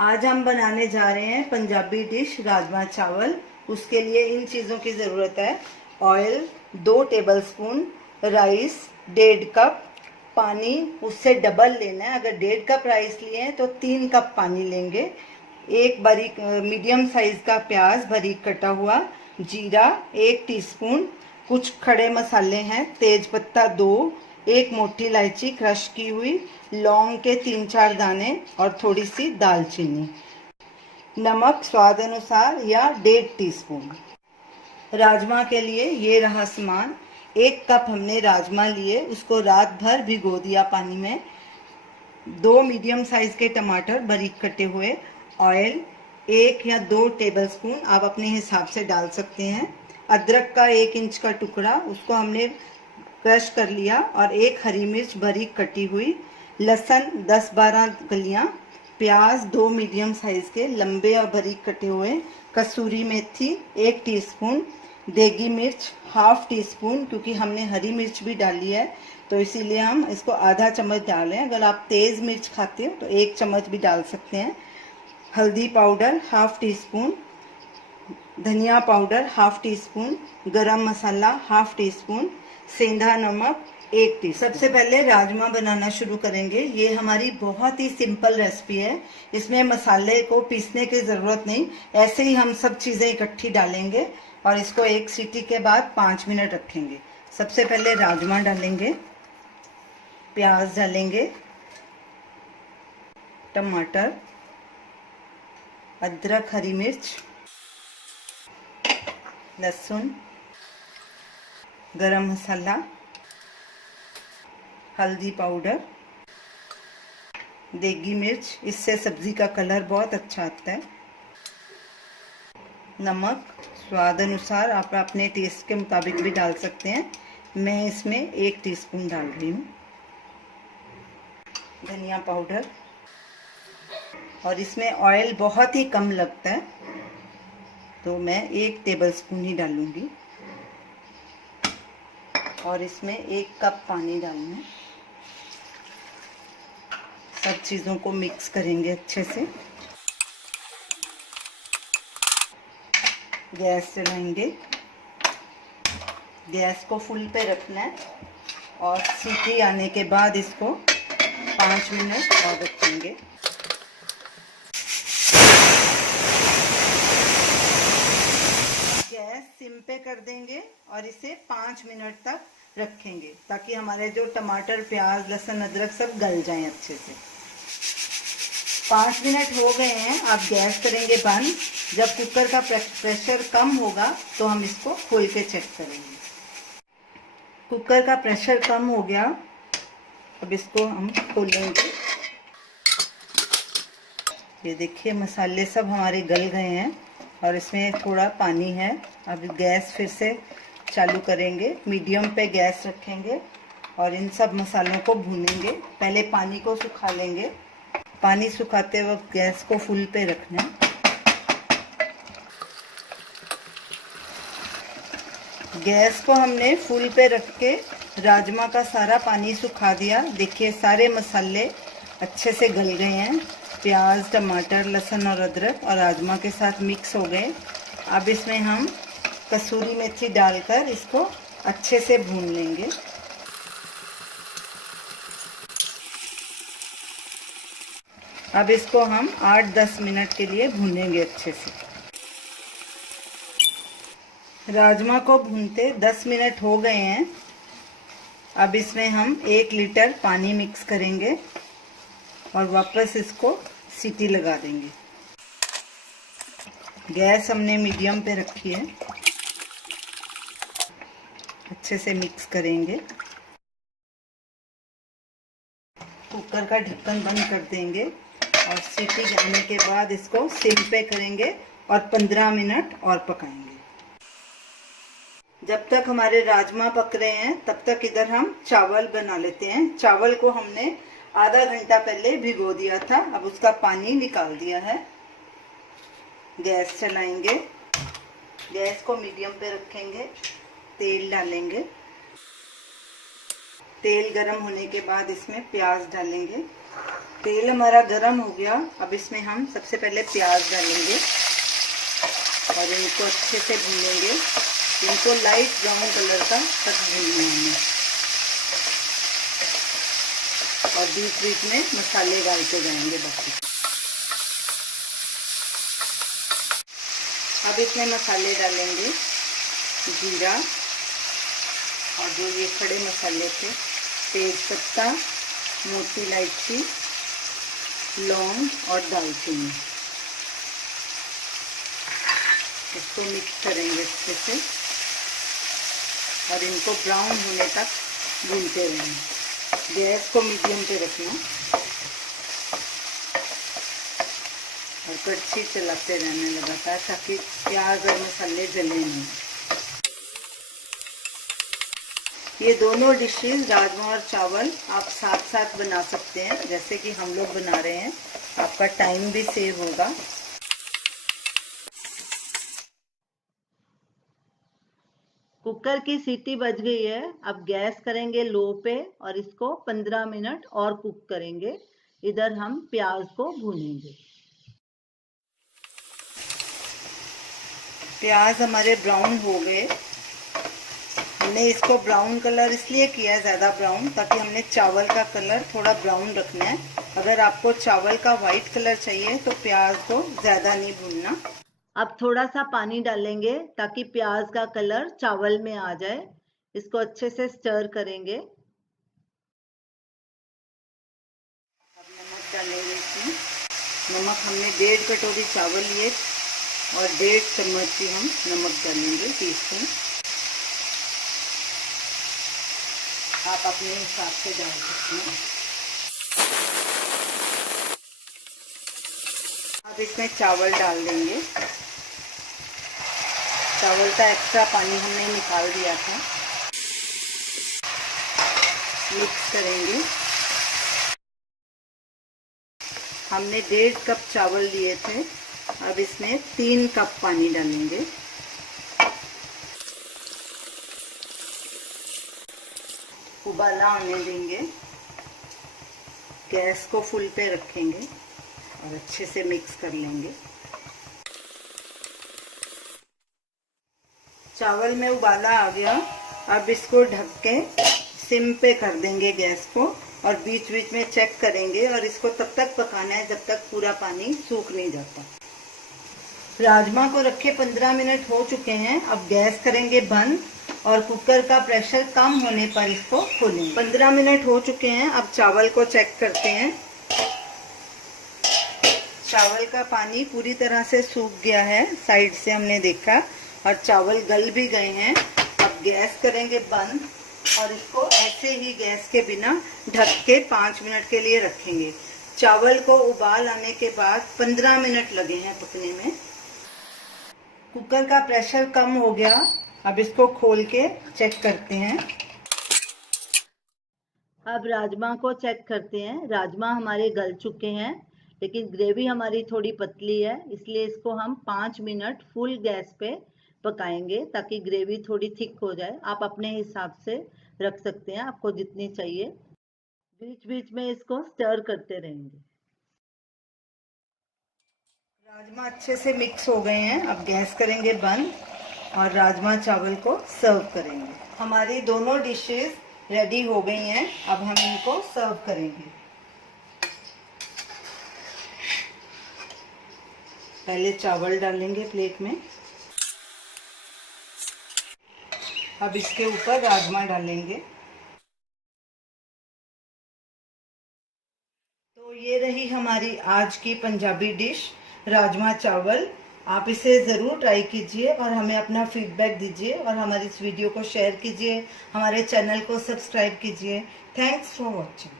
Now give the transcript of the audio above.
आज हम बनाने जा रहे हैं पंजाबी डिश राजमा चावल। उसके लिए इन चीज़ों की ज़रूरत है। ऑयल 2 टेबलस्पून, राइस 1.5 कप, पानी उससे डबल लेना है। अगर 1.5 कप राइस लिए हैं तो 3 कप पानी लेंगे। एक बारीक मीडियम साइज का प्याज बारीक कटा हुआ, जीरा 1 टीस्पून, कुछ खड़े मसाले हैं, तेज पत्ता 2, एक मोटी इलायची क्रश की हुई, लौंग के 3-4 दाने और थोड़ी सी दालचीनी। नमक स्वाद अनुसार या 1.5 टीस्पून। राजमा के लिए ये रहा सामान। 1 कप हमने राजमा लिए, उसको रात भर भिगो दिया पानी में। 2 मीडियम साइज के टमाटर बारीक कटे हुए, ऑयल 1 या 2 टेबलस्पून आप अपने हिसाब से डाल सकते हैं। अदरक का 1 इंच का टुकड़ा, उसको हमने क्रश कर लिया, और 1 हरी मिर्च बारीक कटी हुई, लहसुन 10-12 कलियां, प्याज 2 मीडियम साइज के लंबे और बारीक कटे हुए, कसूरी मेथी 1 टीस्पून, देगी मिर्च ½ टीस्पून, क्योंकि हमने हरी मिर्च भी डाली है तो इसीलिए हम इसको आधा चम्मच डालें। अगर आप तेज़ मिर्च खाते हो तो 1 चम्मच भी डाल सकते हैं। हल्दी पाउडर ½ टीस्पून, धनिया पाउडर ½ टीस्पून, गरम मसाला ½ टीस्पून, सेंधा नमक 1 टीस्पून। सबसे पहले राजमा बनाना शुरू करेंगे। ये हमारी बहुत ही सिंपल रेसिपी है, इसमें मसाले को पीसने की ज़रूरत नहीं, ऐसे ही हम सब चीज़ें इकट्ठी डालेंगे और इसको 1 सीटी के बाद 5 मिनट रखेंगे। सबसे पहले राजमा डालेंगे, प्याज डालेंगे, टमाटर, अदरक, हरी मिर्च, लहसुन, गरम मसाला, हल्दी पाउडर, देगी मिर्च, इससे सब्ज़ी का कलर बहुत अच्छा आता है, नमक स्वाद अनुसार, आप अपने टेस्ट के मुताबिक भी डाल सकते हैं। मैं इसमें 1 टीस्पून डाल रही हूँ। धनिया पाउडर, और इसमें ऑयल बहुत ही कम लगता है तो मैं 1 टेबलस्पून ही डालूंगी, और इसमें 1 कप पानी डालना है। सब चीज़ों को मिक्स करेंगे अच्छे से। गैस चलाएंगे, गैस को फुल पे रखना है, और सीटी आने के बाद इसको 5 मिनट और रखेंगे। गैस सिम पे कर देंगे और इसे 5 मिनट तक रखेंगे, ताकि हमारे जो टमाटर, प्याज, लहसुन, अदरक सब गल जाएं अच्छे से। 5 मिनट हो गए हैं, आप गैस करेंगे बंद। जब कुकर का प्रेशर कम होगा तो हम इसको खोल के चेक करेंगे। कुकर का प्रेशर कम हो गया, अब इसको हम खोलेंगे। ये देखिए मसाले सब हमारे गल गए हैं और इसमें थोड़ा पानी है। अब गैस फिर से चालू करेंगे, मीडियम पे गैस रखेंगे और इन सब मसालों को भूनेंगे। पहले पानी को सुखा लेंगे, पानी सुखाते वक्त गैस को फुल पे रखना है। गैस को हमने फुल पे रख के राजमा का सारा पानी सुखा दिया। देखिए सारे मसाले अच्छे से गल गए हैं, प्याज, टमाटर, लहसुन और अदरक और राजमा के साथ मिक्स हो गए। अब इसमें हम कसूरी मेथी डालकर इसको अच्छे से भून लेंगे। अब इसको हम 8-10 मिनट के लिए भूनेंगे अच्छे से। राजमा को भूनते 10 मिनट हो गए हैं। अब इसमें हम 1 लीटर पानी मिक्स करेंगे और वापस इसको सीटी लगा देंगे। गैस हमने मीडियम पे रखी है, अच्छे से मिक्स करेंगे। कुकर का ढक्कन बंद कर देंगे और सीटी जाने के बाद इसको सिम पे करेंगे और 15 मिनट और पकाएंगे। जब तक हमारे राजमा पक रहे हैं तब तक इधर हम चावल बना लेते हैं। चावल को हमने आधा घंटा पहले भिगो दिया था, अब उसका पानी निकाल दिया है। गैस चलाएंगे, गैस को मीडियम पे रखेंगे, तेल डालेंगे, तेल गरम होने के बाद इसमें प्याज डालेंगे। तेल हमारा गरम हो गया। अब इसमें हम सबसे पहले प्याज डालेंगे और इनको अच्छे से भूनेंगे। इनको लाइट ब्राउन कलर का तक भूनना है और बीच बीच में मसाले डालते जाएंगे बाकी। अब इसमें मसाले डालेंगे, जीरा और जो ये खड़े मसाले थे, तेज पत्ता, मोटी इलायची, लौंग और दालचीनी। इसको मिक्स करेंगे अच्छे से और इनको ब्राउन होने तक भूनते रहेंगे। गैस को मीडियम पे रखना और कड़छी चलाते रहने लगातार, ताकि प्याज और मसाले जले नहीं। ये दोनों डिशेस, राजमा और चावल, आप साथ साथ बना सकते हैं जैसे कि हम लोग बना रहे हैं। आपका टाइम भी सेव होगा। कुकर की सीटी बज गई है। अब गैस करेंगे लो पे और इसको 15 मिनट और कुक करेंगे। इधर हम प्याज को भूनेंगे। प्याज हमारे ब्राउन हो गए। हमने इसको ब्राउन कलर इसलिए किया है, ज़्यादा ब्राउन, ताकि हमने चावल का कलर थोड़ा ब्राउन रखना है। अगर आपको चावल का वाइट कलर चाहिए तो प्याज को ज़्यादा नहीं भूनना। अब थोड़ा सा पानी डालेंगे ताकि प्याज का कलर चावल में आ जाए। इसको अच्छे से स्टर करेंगे। अब नमक डालेंगे इसमें। नमक हमने 1.5 कटोरी चावल लिए और 1.5 चम्मच ही हम नमक डालेंगे, टीस्पून। आप अपने हिसाब से डाल सकते हैं। अब इसमें चावल डाल देंगे। चावल का एक्स्ट्रा पानी हमने निकाल दिया था। मिक्स करेंगे। हमने 1.5 कप चावल लिए थे। अब इसमें 3 कप पानी डालेंगे। उबाला आने देंगे। गैस को फुल पे रखेंगे और अच्छे से मिक्स कर लेंगे। चावल में उबाला आ गया। अब इसको ढक के सिम पे कर देंगे गैस को और बीच बीच में चेक करेंगे और इसको तब तक पकाना है जब तक पूरा पानी सूख नहीं जाता। राजमा को रखे 15 मिनट हो चुके हैं। अब गैस करेंगे बंद और कुकर का प्रेशर कम होने पर इसको खोलेंगे। 15 मिनट हो चुके हैं। अब चावल को चेक करते हैं। चावल का पानी पूरी तरह से सूख गया है, साइड से हमने देखा, और चावल गल भी गए हैं। अब गैस करेंगे बंद और इसको ऐसे ही गैस के बिना ढक के 5 मिनट के लिए रखेंगे। चावल को उबाल आने के बाद 15 मिनट लगे हैं पकने में। कुकर का प्रेशर कम हो गया। अब इसको खोल के चेक करते हैं। अब राजमा को चेक करते हैं। राजमा हमारे गल चुके हैं, लेकिन ग्रेवी हमारी थोड़ी पतली है, इसलिए इसको हम 5 मिनट फुल गैस पे पकाएंगे ताकि ग्रेवी थोड़ी थिक हो जाए। आप अपने हिसाब से रख सकते हैं, आपको जितनी चाहिए। बीच बीच में इसको स्टर करते रहेंगे। राजमा अच्छे से मिक्स हो गए हैं। अब गैस करेंगे बंद और राजमा चावल को सर्व करेंगे। हमारी दोनों डिशेस रेडी हो गई हैं। अब हम इनको सर्व करेंगे। पहले चावल डालेंगे प्लेट में। अब इसके ऊपर राजमा डालेंगे। तो ये रही हमारी आज की पंजाबी डिश राजमा चावल। आप इसे ज़रूर ट्राई कीजिए और हमें अपना फीडबैक दीजिए और हमारी इस वीडियो को शेयर कीजिए। हमारे चैनल को सब्सक्राइब कीजिए। Thanks for watching.